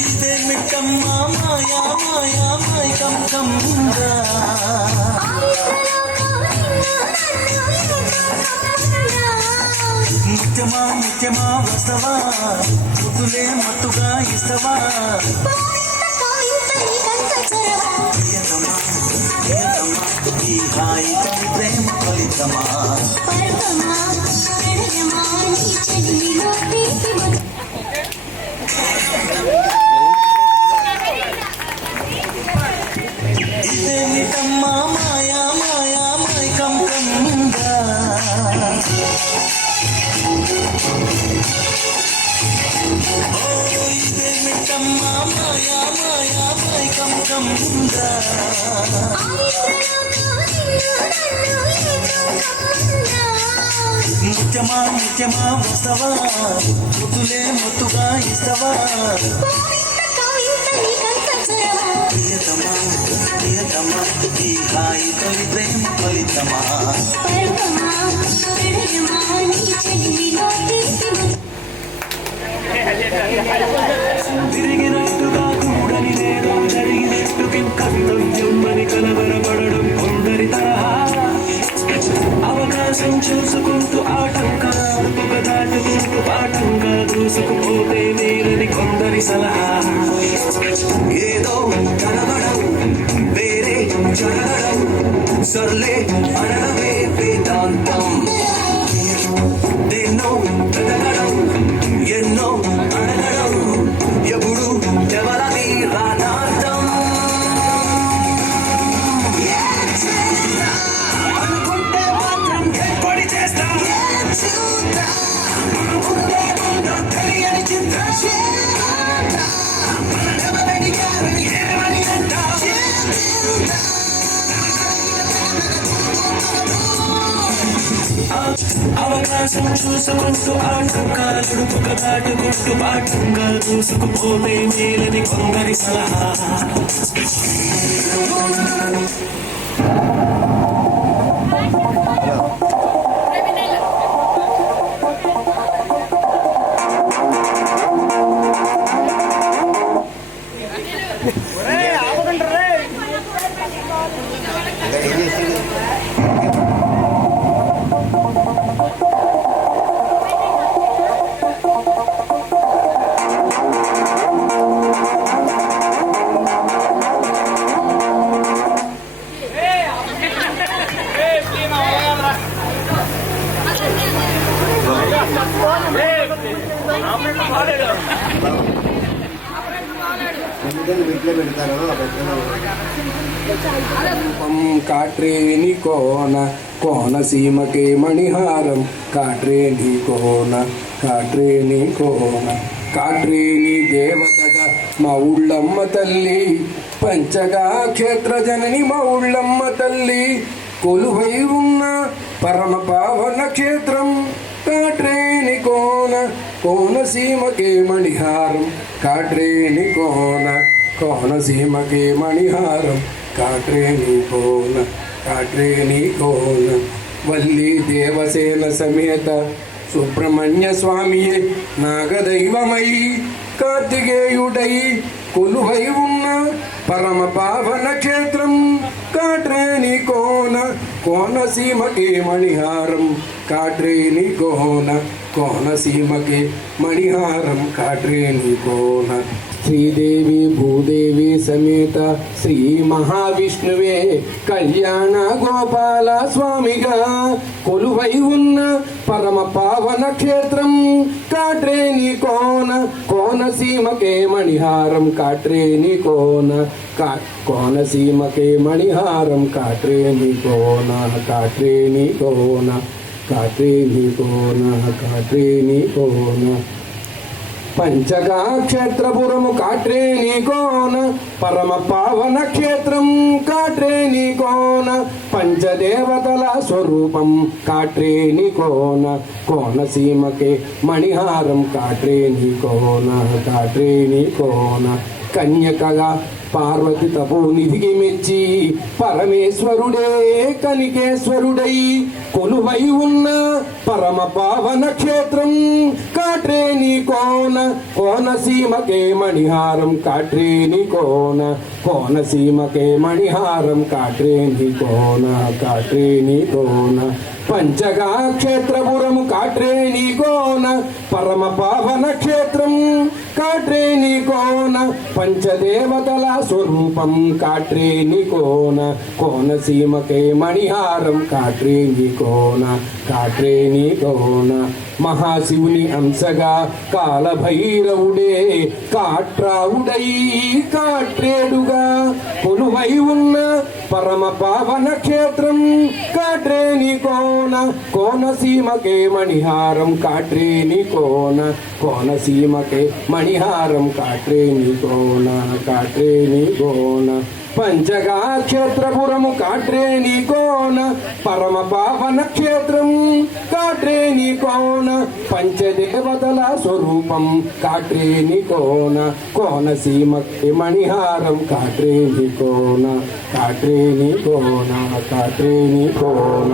ఇదేమిటమ్మా మాయా మాయా మైకం కమ్ముగా ముత్యమా ముత్యమా వస్తవా ముతులే మత్తుగా ఇస్తవా ప్రియతమా ప్రియతమా ఈ హాయి కవి ప్రేమ ఫలితమా ఇదేమిటమ్మా మాయా మాయా మైకం కమ్ముగా ఇదేమిటమ్మా మాయా మాయా మైకం కమ్ముగా ముత్యమా ముత్యమా వస్తవా ముతులే ముత్తుగా ఇస్తవా ప్రియతమా ప్రియతమా ఈ హాయి తొలి ప్రేమ ఫలితమా తిరిగినట్టుగా కూడని నేను జరిగినట్టు కర్తవ్యం అని కలవరపడడం కొందరి తరహా అవకాశం చూసుకుంటూ ఆటంకాలు పొగ దాటుకుంటూ పాఠంగా దూసుకుపోతే నేనని కొందరి సలహా ఏదో కలవడం వేరే జరగడం సర్లే అనడమే వేదాంతం ఎన్నో వెతకడం ఎన్నో అడగడం ఎప్పుడు ఎవరది రానార్థం అనుకుంటే మాత్రం ఎప్పటి చేస్తాం తెలియని చిత్రం అవకాశం చూసుకుంటూ ఆటంకాలను పొగ దాటుకుంటూ పాఠంగా దూసుకుపోతే మేలని కొందరి సలహా వీటిలో పెడతారు కాట్రేని కోన కోనసీమకే మణిహారం కాట్రేని కోన కాట్రేని కోన కాట్రేని దేవతగా మా ఊళ్ళమ్మ తల్లి పంచగా క్షేత్ర జనని మా ఊళ్ళమ్మ తల్లి కొలువై ఉన్న పరమ పావన క్షేత్రం కాట్రేని కోన కోనసీమకే మణిహారం కాట్రేని కోన కోనసీమకే మణిహారం కాట్రేని కోన కాట్రేని కోన వల్లి దేవసేన సమేత సుబ్రహ్మణ్య స్వామియే నాగదైవమై కార్తికేయుడై కొలువై ఉన్న పరమ పావన క్షేత్రం కాట్రేని కోన కోనసీమకే మణిహారం కాట్రేని కోన కోనసీమకే మణిహారం కాట్రేని కోన శ్రీదేవి భూదేవి సమేత శ్రీ మహావిష్ణువే కళ్యాణ గోపాల స్వామిగా కొలువై ఉన్న పరమ పావన క్షేత్రం కాట్రేని కోన కోనసీమకే మణిహారం కాట్రేని కోన కోనసీమకే మణిహారం కాట్రేని కోన కాట్రేని కోన కాట్రేని కోన కాట్రేని కోన పంచగా క్షేత్రపురము కాట్రేని కోన పరమ పావన క్షేత్రం కాట్రేని కోన పంచదేవతల స్వరూపం కాట్రేని కోన కోనసీమకే మణిహారం కాట్రేని కోన కాట్రేని కోన కన్యకగా పార్వతి తపోనిధికి మెచ్చి పరమేశ్వరుడే కనికేశ్వరుడై కొలువై ఉన్న పరమ పావన క్షేత్రం కాట్రేని కోన కోనసీమకే మణిహారం కాట్రేని కోన కోనసీమకే మణిహారం కాట్రేని కోన కాట్రేని కోన పంచగా క్షేత్రపురము కాట్రేని కోన పరమ పావన క్షేత్రం కాట్రేని కోన పంచదేవతల స్వరూపం కాట్రేని కోన కోనసీమకే మణిహారం కాట్రేని కోన కాట్రేని కోన మహాశివుని అంశగా కాలభైరవుడే కాట్రావుడై కాట్రేడుగా కొలువై ఉన్న పరమ పావన క్షేత్రం కాట్రేని కోన కోనసీమకే మణిహారం కాట్రేని కోన కోనసీమకే మణిహారం కాట్రేని కోన కాట్రేని కోన పంచగా క్షేత్రపురము కాట్రేని కోన పరమ పావన క్షేత్రం కాట్రేని కోన పంచదేవతల స్వరూపం కాట్రేని కోన కోనసీమకే మణిహారం కాట్రేని కోన కాట్రేని కోన కాట్రేని కోన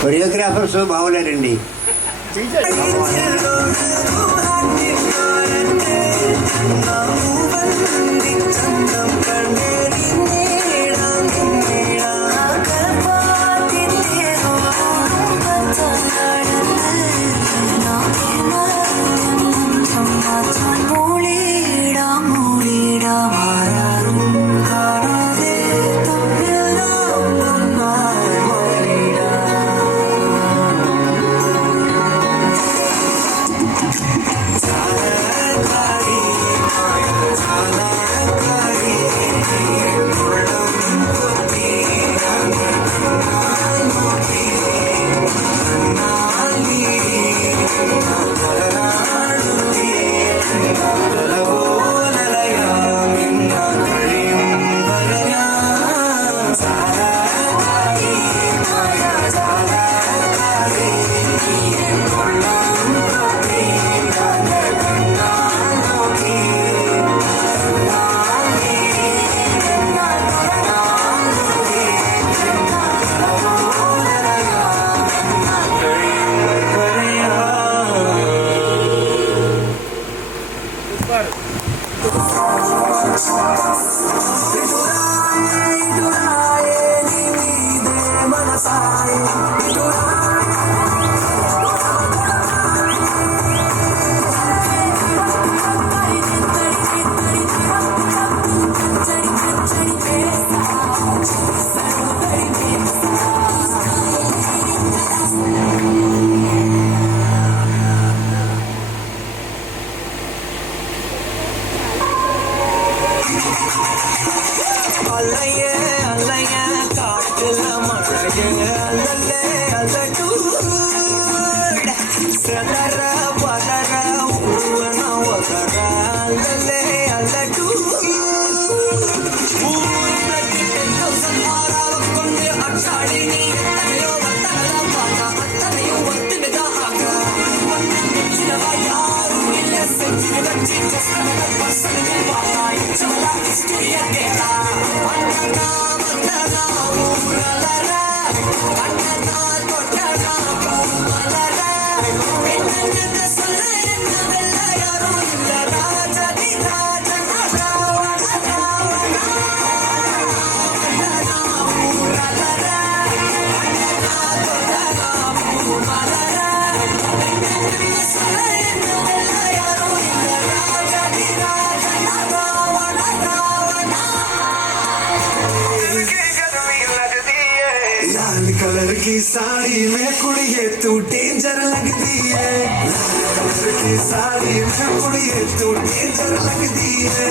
కొరియోగ్రాఫర్స్ బాగున్నారండి. साड़ी में कुड़िए तू डेंजर लगती है, लाल कलर की साड़ी में कुड़िए तू डेंजर लगती है,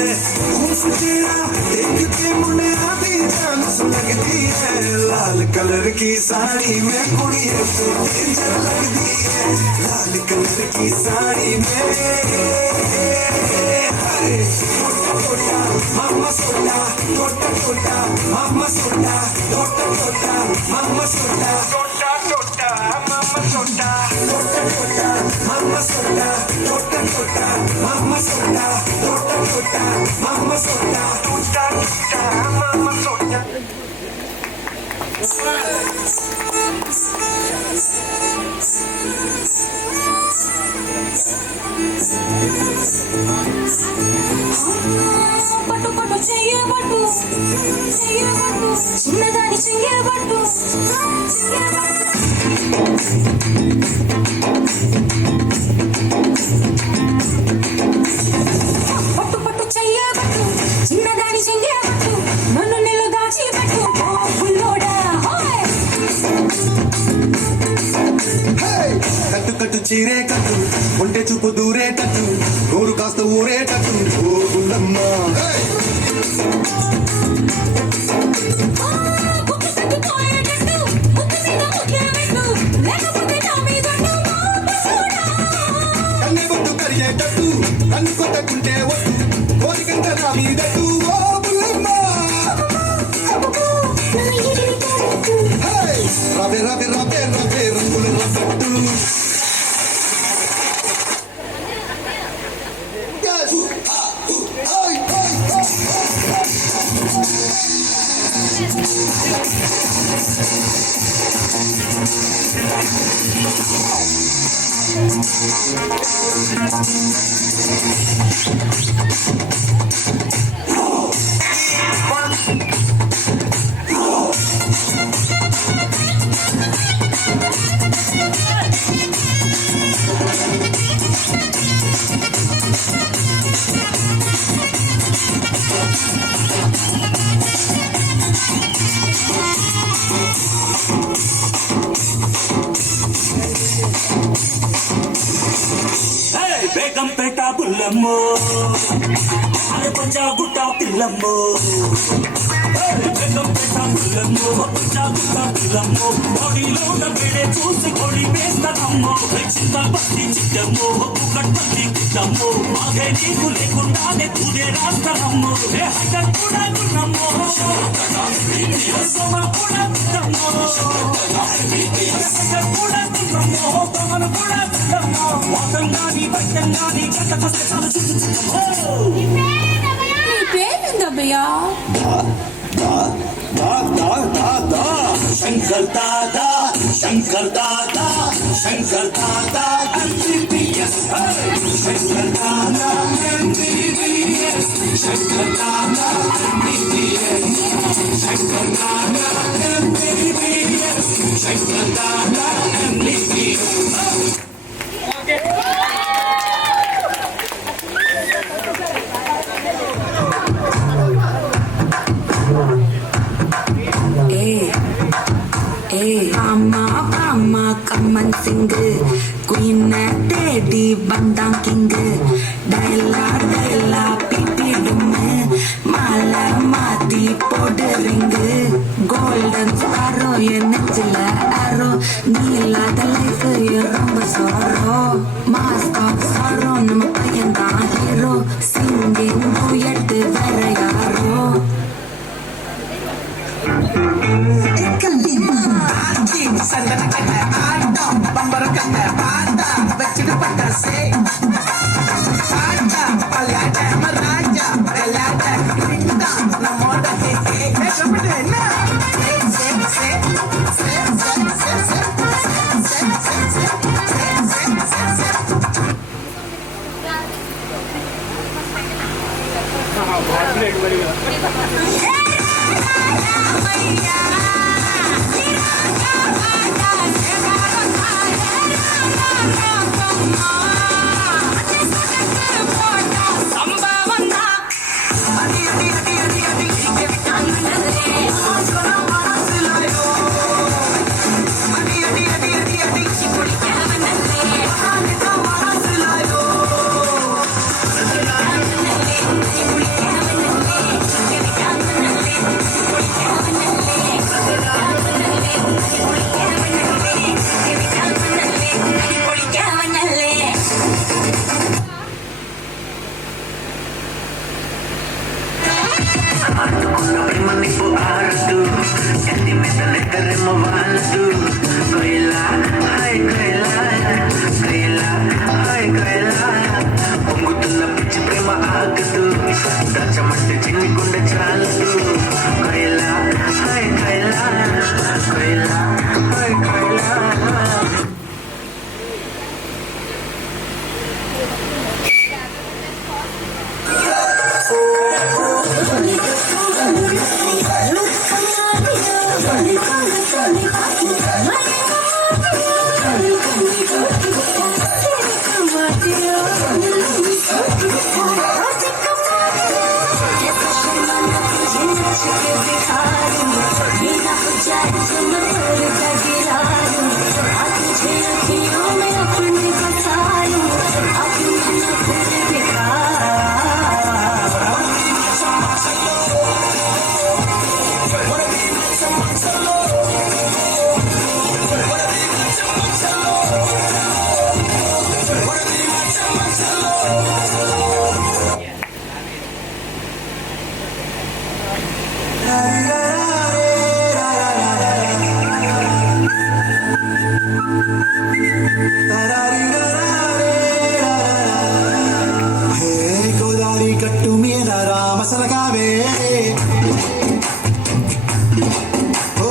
तेरा देख के मुन्ने आधी जान लगती है, लाल कलर की साड़ी में कुड़िए तू डेंजर लगती है, लाल कलर की साड़ी में छोटा मामा सोटा छोटा छोटा मामा सोटा छोटा छोटा मामा सोटा छोटा छोटा मामा सोटा छोटा छोटा मामा सोटा छोटा छोटा मामा सोटा छोटा छोटा मामा सोटा छोटा छोटा मामा सोटा పట్టు పట్టు చెయ్యబట్టు చెయ్యబట్టు చిన్నదాని చెయ్యబట్టు పట్టు పట్టు చెయ్యబట్టు చిన్నదాని చెయ్యబట్టు నన్ను నెల దాచిపెట్టు ఓ బుల్లోడా హోయ్ కట్టు కట్టు చీరే కట్టు ఒంటె చూపు దూరేటట్టు నోరు కాస్త ఊరేటట్టు ఓ గుల్లమ్మ బుక్కు తగ్గిపోయేటట్టు బుక్కు మీద ముఖ్యమెట్టు లేకపోతే నా మీద కన్ను కొట్టు కరిగేటట్టు కన్ను కొట్టకుంటే ఒట్టు కోరికంత నా మీదట్టు ఓ గుల్లమ్మ రవే రవే రవే రవే రంగుల రసట్టు బేగంపేట బుల్లమ్మో అరే పంజాగుట్ట పిల్లమ్మో బేగంపేట బుల్లమ్మో పంజాగుట్ట పిల్లమ్మో బాడీలో వేడే చూసి కొడి వేస్తానమ్మో చింత బస్తి చిట్టమ్మో కుక్కట్పల్లి గుట్టమ్మో మాగే నీకు లేకుండానే తుదే రాస్తానమ్మో హైదర్ కూడా గున్నమ్మో కూడా గుట్టమ్మో హైదర్ కూడా గున్నమ్మో తమను కూడా గుట్టమ్మో వాతంగాని బట్టంగాని గట్టకొస్తే చాలు చుట్టూ నీ పేరేందబ్బయ్యా Shankar Dada Shankar Dada Shankar Dada MBBS Shankar Dada MBBS Shankar Dada MBBS Shankar Dada MBBS Shankar Dada MBBS கம்மன் சிங்கு குயின தேடி வந்தான் கிங்கு டயலா டயலா பிபிடுமு மாலை மாத்தி போடுறீங்க கோல்டன் ஸ்பாரோ என் நெஞ்சில ஆரோ நீ இல்லாத லைஃப் ரொம்ப சோரோ மாஸ்க் ஆஃப் சாரோ நம்ம பையன் தான் ஹீரோ சிங்கிங் டூயட் வேற யாரோ சந்தன கட்ட ஆட்டம் பம்பர கட்ட பாட்டா வச்சுட்டு பட்டாசே பாட்டா பல்லாட்ட ராஜா விளையாட்ட நம்மோட என்ன Yeah. గోదావరి గట్టు మీద రామసలగావే ఓ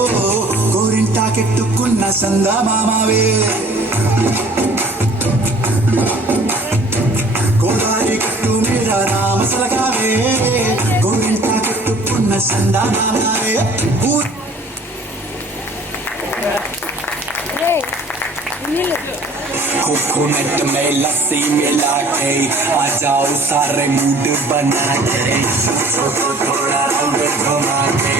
గోరింటాకెట్టుకున్న సందమామవే గోదావరి గట్టు మీద రామసలగావే గోరింటాకెట్టుకున్న సందమామవే कोकोनट में लस्सी मिला के आ जाओ सारे मूड बना के थोड़ा रंग घुमा के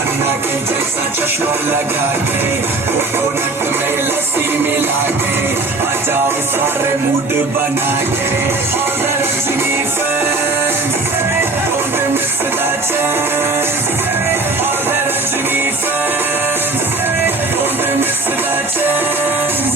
अन्ना के जैसा चश्मा लगा के कोकोनट में लस्सी मिला के आ जाओ सारे मूड बना के all the Rajini fans don't miss the chance all the Rajini fans don't miss the chance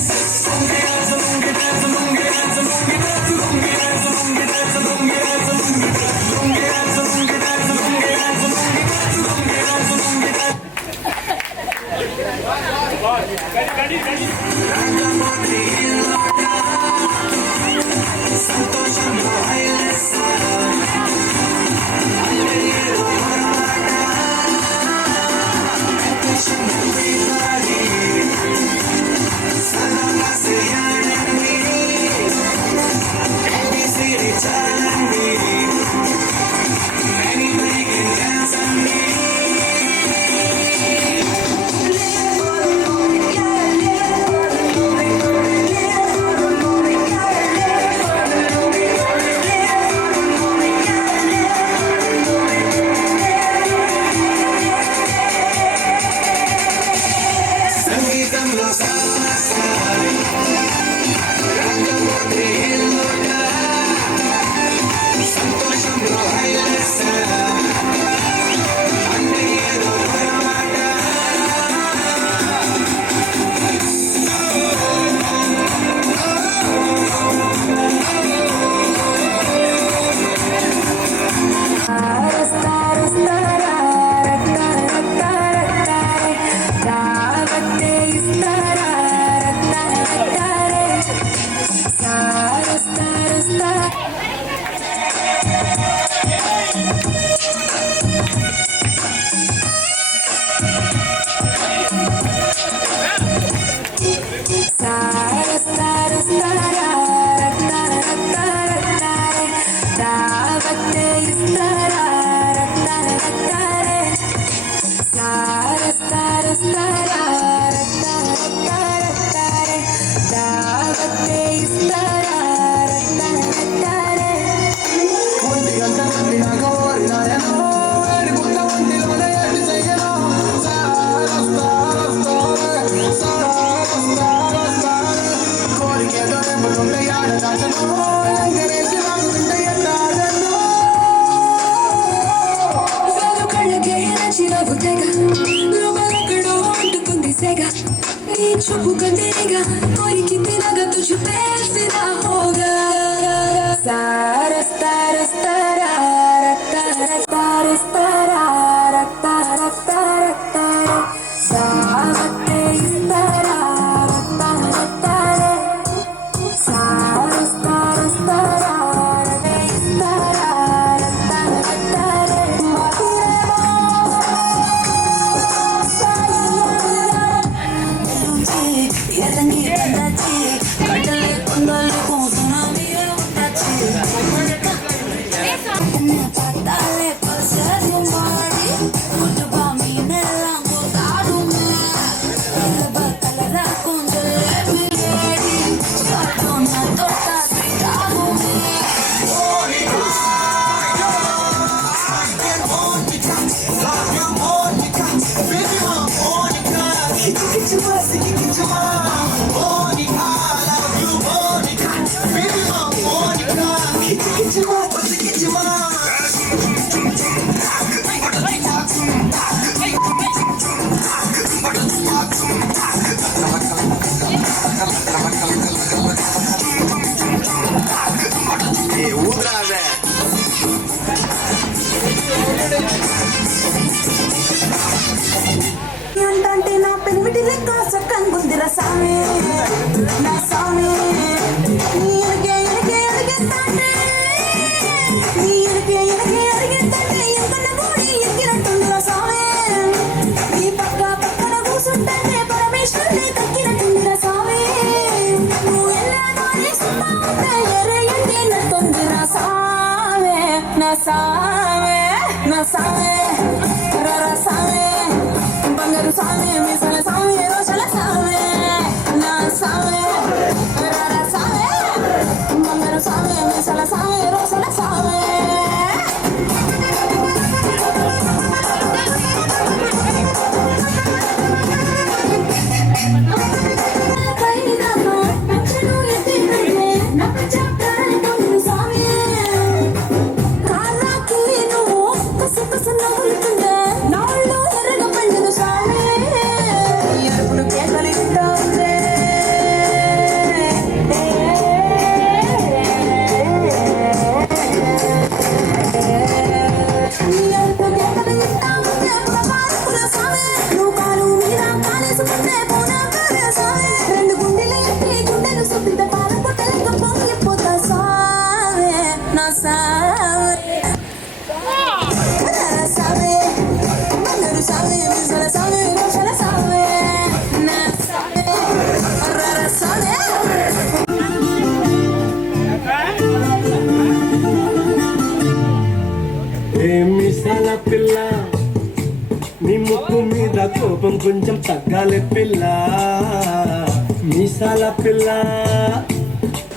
छुप कर देगा कोई कितना का तुझ पे फिदा होगा सारा सारा सारा रक्ता रक्ता रक्ता रक्ता रक्ता रक्ता सावते इस तरह रक्ता रक्ता सारा सारा सारा रक्ता इस तरह रक्ता रक्ता నా సామి ఎనకే ఎనకేస్తాంటే నీ ఎనకే ఎనకేస్తాంటే ఎంతన బోడి ఎక్కినట్టుంది నా సామి నీ పక్కన కూసుంటే పరమేశ్వరుని తక్కినట్టుంది నా సామి నువ్వు ఎల్లదాని సుత్తా ఉంటే ఎర్రయ్యండి నట్టుంది నా సామి నా సామి నా సామి రర సామి బంగారు సామి మిసల సామి రోషల సామి నా సామి రర సామి బంగారు సామి మిసల సామి రోషల సామి మిసాల పిల్ల నీ ముక్కు మీద కోపం కొంచెం తగ్గాలి పిల్ల మీసాల పిల్ల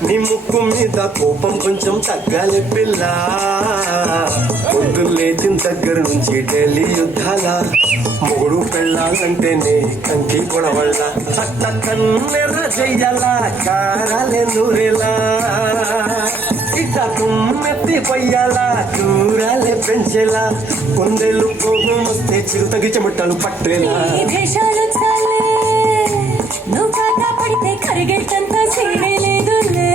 నీ ముక్కు మీద కోపం కొంచెం తగ్గాలి పిల్ల పొద్దు లేచిన దగ్గర నుంచి ఢిల్లీ యుద్ధాల మూడు పెళ్ళాలంటేనే కంకి గొడవళ్ళ చట్ట కన్నెర్ర చెయ్యాల కారాలే నూరేలా ఇట్ట తుమ్మెత్తి పొయ్యాలా దూరాలే పెంచేలా కొందేళ్ళు కోపం వస్తే చిరుతగి చెమటలు పట్టేలా దేశాలు చాలే నువ్వు కాక పడితే కరిగెట్టంత చేయలేదులే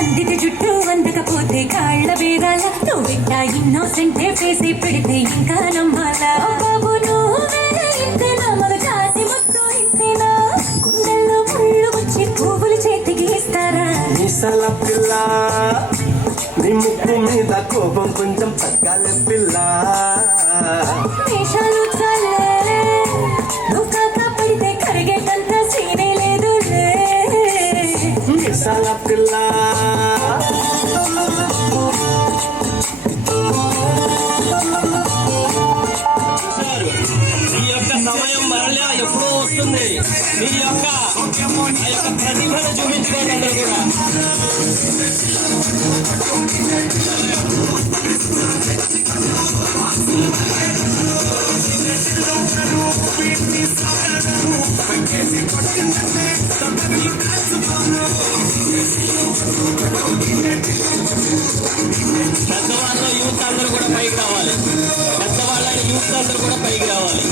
అందికి జుట్టు అందకపోతే కాళ్ళ బేరాల నువ్వు ఇట్టా ఇన్నోసెంటే ఫేసి పెడితే ఇంకా నమ్మాలా బాబు నువ్వే ఇంతేనా మగ జాతి ముట్టు ఇంతేనా గుండెల్లో ముళ్ళు వచ్చి పువ్వులు చేతికి ఇస్తారా మీసాల పిల్ల నీ ముక్కు మీద కోపం కొంచెం తగ్గాలి పిల్ల దేశాలు చాలే నువ్వు కాక పడితే కరిగేటంత సీనే లేదులే మీసాల పిల్ల ఈ యొక్క సమయం మరలా ఎప్పుడో వస్తుంది మీ యొక్క ప్రతిభను చూపించుకోండి అందరూ కూడా పెద్దవాళ్ళ యూత్ అందరూ కూడా పైకి రావాలి పెద్దవాళ్ళ యూత్ అందరూ కూడా పైకి రావాలి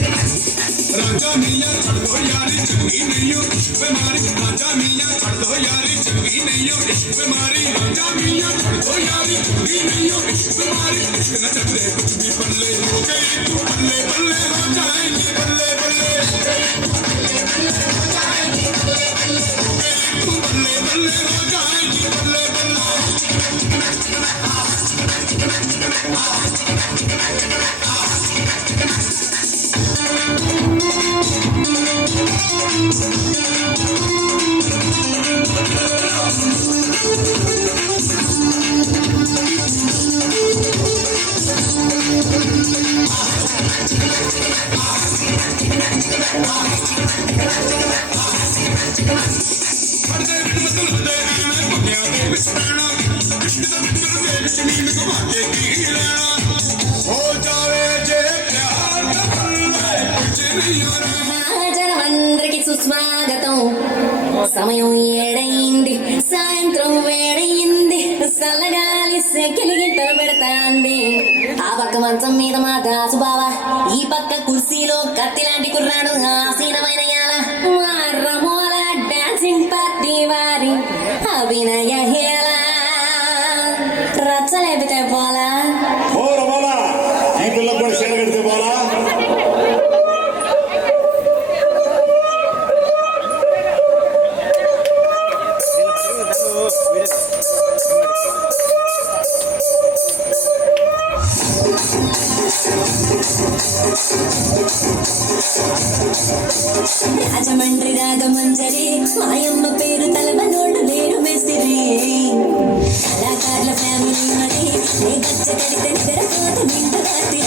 राजा मियां छड़ दो यारी चंगी नहीं हो बीमारी राजा मियां छड़ दो यारी चंगी नहीं हो बीमारी राजा मियां छड़ दो यारी चंगी नहीं हो बीमारी इश्क न चले कुछ भी पल्ले हो गई तू बल्ले बल्ले हो जाएंगे बल्ले बल्ले तू बल्ले बल्ले हो जाएंगे बल्ले बल्ले జనమందరికి సుస్వాగతం. సమయం ఏడైంది, సాయంత్రం వేడయింది, చల్లగాలి సెకిలి గిట్టలు పెడతాంది. ఆ పక్క మంచం మీద మా దాసు బావ, ఈ పక్క కుర్సీలో కత్తి లాంటి కుర్రాడు ఆసీనమైన రమోల డాన్సింగ్ పార్టీ వారి అభినయ హేళ రచ్చలేపితే పోలా. ఈ పిల్ల కూడా సేవ పెడితే పోలా. రాజమండ్రి రాగమంజరి మాయమ్మ పేరు తలబనోళ్ళు లేరు మెసిరి. కళాకారుల ఫ్యామిలీ మరి నే గచ్చ కడితే తెరపోతు నిండు రాత్రి.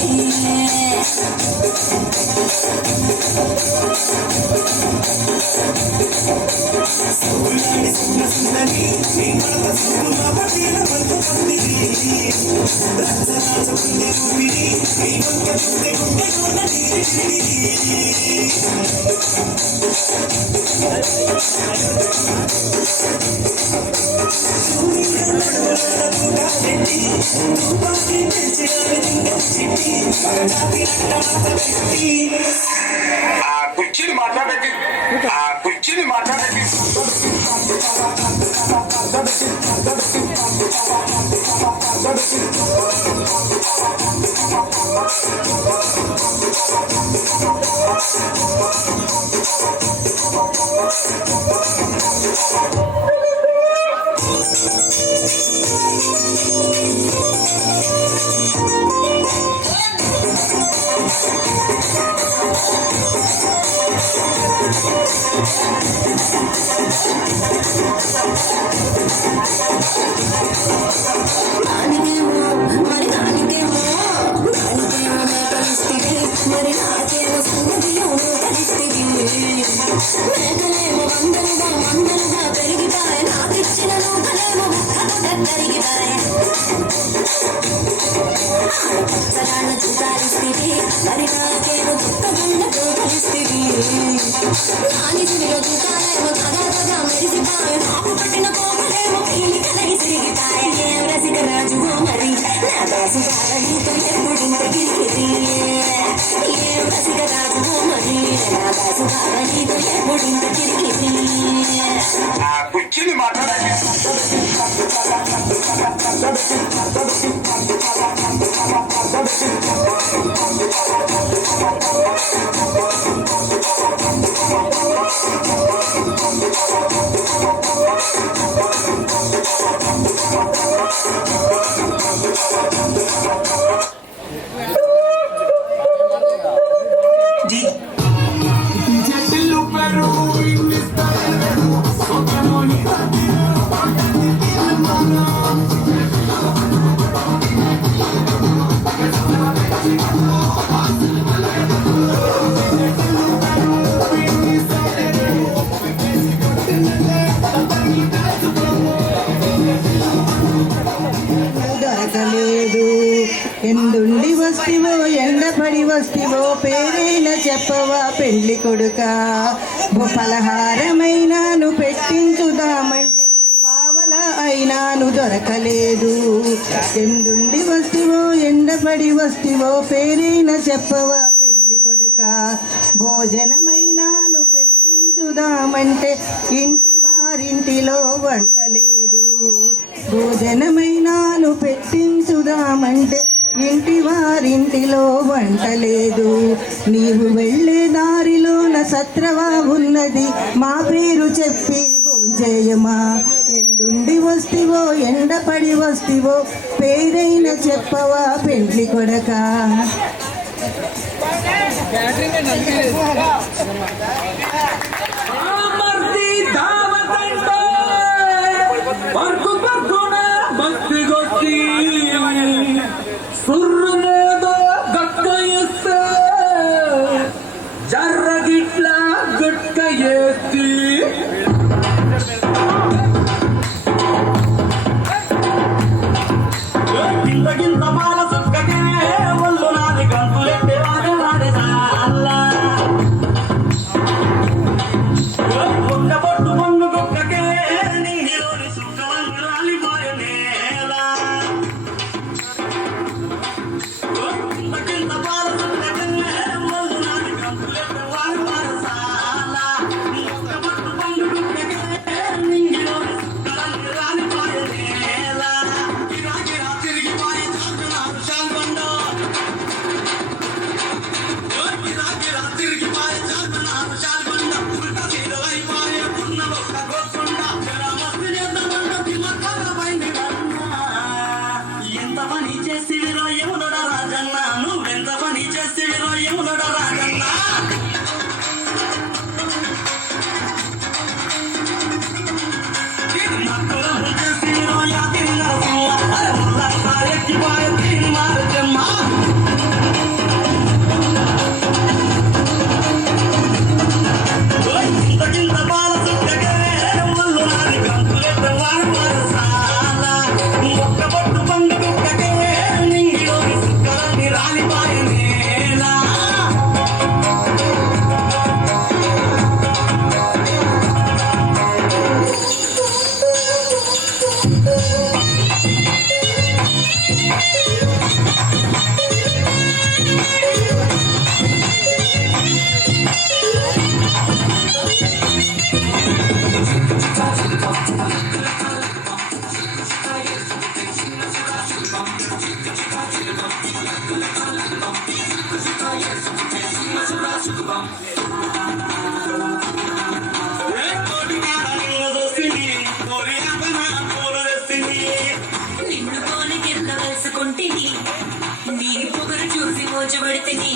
కుర్చీని మాట్లాడండి, కుర్చీని మాట్లాడండి. మరి నాకేమో మేకలిస్తుంది, మరి నాకేమో సంగతిలో కలిస్తుంది. మేకలేమో మందలుగా పెరిగిపాయ, నాకిచ్చిన నూకలేమో కరిగిపాయ. ఆడపచ్చగాళ్ళ చూపాలిస్తుంది, మరి నాకేమో దుఃఖగుండతో కలిస్తుంది. నానిచుడిలో చూకాలేమో తగా మెరిసిపాయ, నాకు పట్టిన కోపలేమో పీలి కలగి తిరిగిపాయ. ఏం రసిక రాజుగో మరి నా దాసు బాలనీతో ఎప్పుడింత గిరిగిరి. ఏం రసిక రాజుగో మరి నా దాసు బాలనీతో ఎప్పుడింత గిరిగిరి. కుర్చీని మాట్లాడండి. దొరకలేదు, ఎందుండి వస్తివో ఎండపడి వస్తివో పేరైన చెప్పవా పెళ్లి కొడుక. పలహారమైనాను పెట్టించుదామంటే పావల అయినాను దొరకలేదు. ఎందుండి వస్తివో ఎండపడి వస్తివో పేరైన చెప్పవా పెళ్లి కొడుక. భోజనమైనాను పెట్టించుదామంటే ఇంటి వారింటిలో వంటలేదు. భోజనమైనాను పెట్టించుదామంటే ఇంటి వారింటిలో వంటలేదు. నీవు వెళ్ళే దారిలోన సత్రవా ఉన్నది, మా పేరు చెప్పి భోంచేయమా. ఎండుండి వస్తివో ఎండపడి వస్తివో పేరైన చెప్పవా పెండ్లి కొడక. జర్రగిట్లా గుట్క ఎత్తి చచ్చిపోయే తీర్మాన జన్మ కింద బాల చుట్టకే ముళ్ళు నాది కంపులెత్త వాన మరసాల ఒక్క బొట్టు పండు గుట్టకే నింగిలోని సుక్కలన్నీ రాలిపాయ నేల నిన్ను కోని కింద వేసుకుంటిని నీ పొగరు చూసి మోచబడితిని